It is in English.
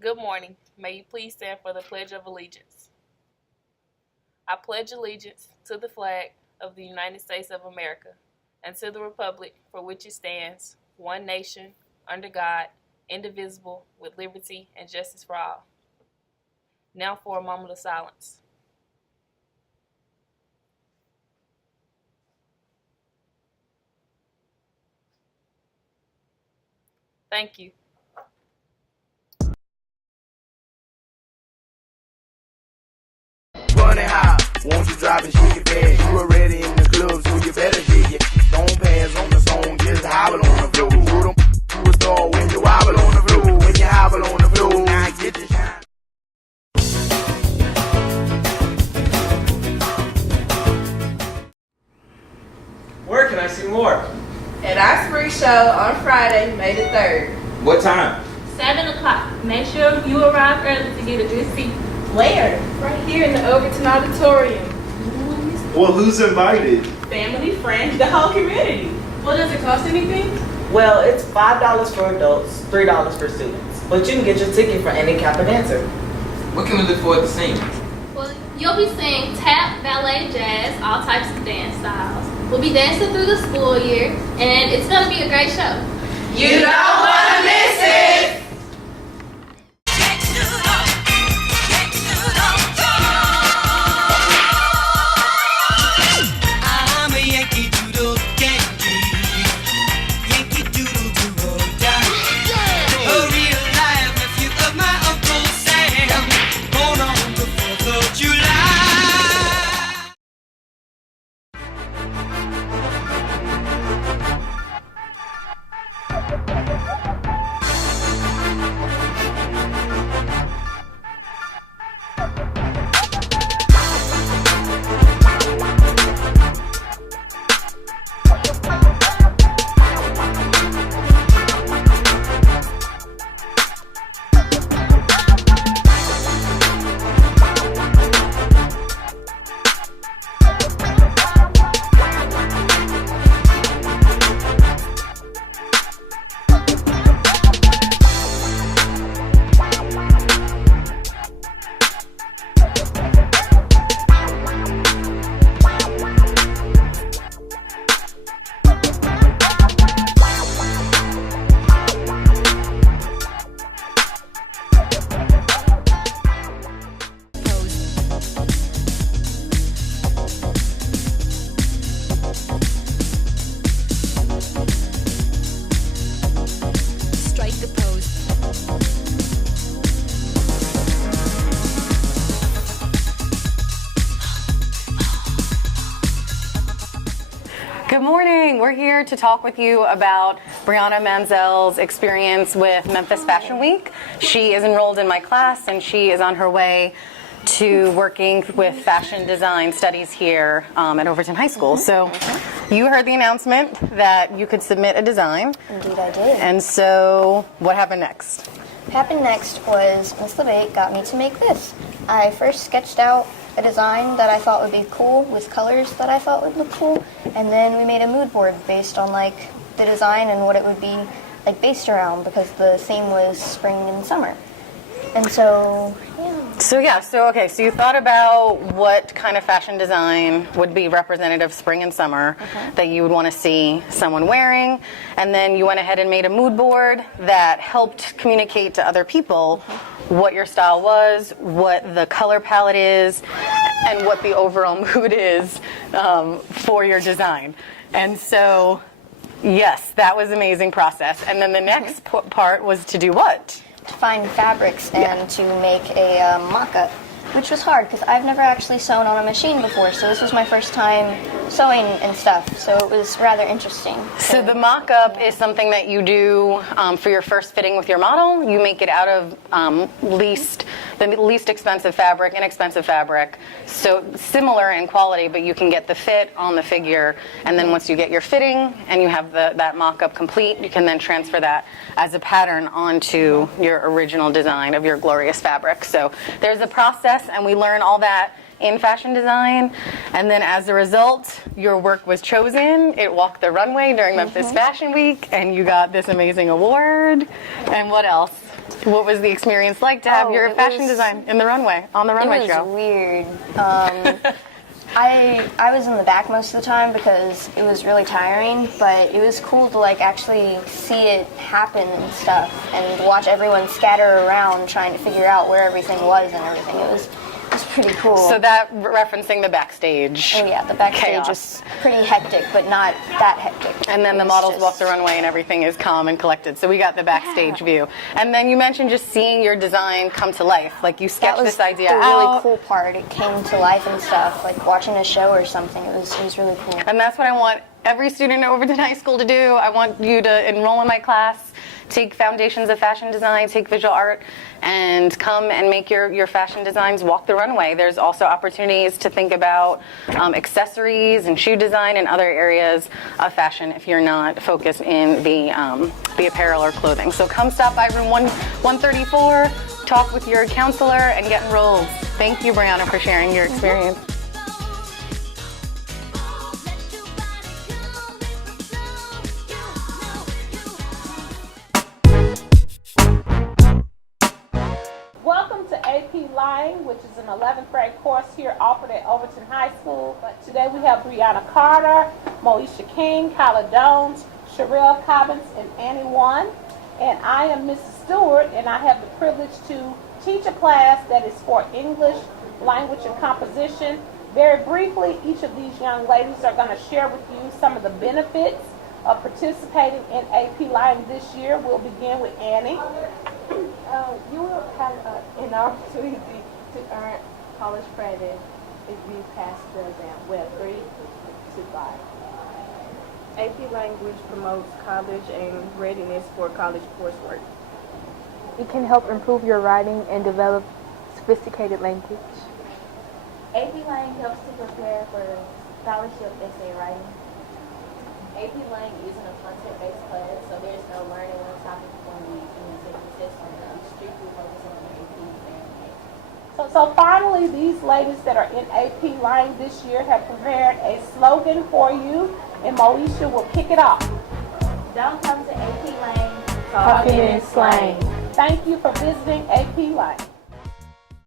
Good morning. May you please stand for the Pledge of Allegiance. I pledge allegiance to the flag of the United States of America and to the republic for which it stands, one nation, under God, indivisible, with liberty and justice for all. Now for a moment of silence. Thank you. Running high, won't you drop and shake your bag? You already in the club, so you better shake it. Don't pass on the song, just hobble on the floor. Put 'em to a star when you wobble on the floor. When you hobble on the floor, now get your shine. Where can I see more? At our spring show on Friday, May the 3rd. What time? 7 o'clock. Make sure you arrive early to get a good seat. Where? Right here in the Overton Auditorium. Well, who's invited? Family, friends, the whole community. Well, does it cost anything? Well, it's $5 for adults, $3 for students. But you can get your ticket for any Kappa dancer. What can we look forward to seeing? Well, you'll be seeing tap, ballet, jazz, all types of dance styles. We'll be dancing through the school year, and it's going to be a great show. You don't want to miss it! Good morning. We're here to talk with you about Brianna Manzel's experience with Memphis Fashion Week. She is enrolled in my class and she is on her way to working with fashion design studies here at Overton High School. So you heard the announcement that you could submit a design. Indeed I did. And so what happened next? What happened next was Miss LeBate got me to make this. I first sketched out a design that I thought would be cool with colors that I thought would look cool, and then we made a mood board based on like the design and what it would be like based around, because the theme was spring and summer. And so, yeah. So you thought about what kind of fashion design would be representative spring and summer that you would want to see someone wearing, and then you went ahead and made a mood board that helped communicate to other people what your style was, what the color palette is, and what the overall mood is for your design. And so, yes, that was an amazing process. And then the next part was to do what? To find fabrics and to make a mock-up, which was hard because I've never actually sewn on a machine before, so this was my first time sewing and stuff, so it was rather interesting. So the mock-up is something that you do for your first fitting with your model. You make it out of the least expensive fabric, inexpensive fabric, so similar in quality, but you can get the fit on the figure, and then once you get your fitting and you have that mock-up complete, you can then transfer that as a pattern onto your original design of your glorious fabric. So there's a process, and we learn all that in fashion design, and then as a result, your work was chosen. It walked the runway during Memphis Fashion Week, and you got this amazing award. And what else? What was the experience like to have Oh, your it fashion was- design in the runway, on the runway It was show? weird. I was in the back most of the time because it was really tiring, but it was cool to like actually see it happen and stuff, and watch everyone scatter around trying to figure out where everything was and everything. It was pretty cool. So that referencing the backstage. Oh yeah, the backstage chaos. was pretty hectic, but not that hectic. And then It the was models just- walk the runway and everything is calm and collected. So we got the backstage view. And then you mentioned just seeing your design come to life. Like you That sketched was this idea the out. really cool part. It came to life and stuff, like watching a show or something. It was really cool. And that's what I want every student at Overton High School to do. I want you to enroll in my class, take Foundations of Fashion Design, take visual art, and come and make your fashion designs walk the runway. There's also opportunities to think about accessories and shoe design and other areas of fashion if you're not focused in the apparel or clothing. So come stop by room 134, talk with your counselor, and get enrolled. Thank you, Brianna, for sharing your experience. Welcome to AP Line, which is an 11th grade course here offered at Overton High School. But today we have Brianna Carter, Moesha King, Kyla Jones, Sherelle Cobbins, and Annie Wan. And I am Mrs. Stewart, and I have the privilege to teach a class that is for English, language, and composition. Very briefly, each of these young ladies are going to share with you some of the benefits of participating in AP Line this year. We'll begin with Annie. You will have an opportunity to earn college credit if you pass the exam with 3 to 5. AP Language promotes college and readiness for college coursework. It can help improve your writing and develop sophisticated language. AP Lang helps to prepare for scholarship essay writing. AP Lang isn't a content-based class, so there's no learning one topic when we take the test on it. We strictly focus on the AP exam. So finally, these ladies that are in AP Line this year have prepared a slogan for you, and Moesha will kick it off. Don't come to AP Lang Talking in slang. Thank you for visiting AP Line.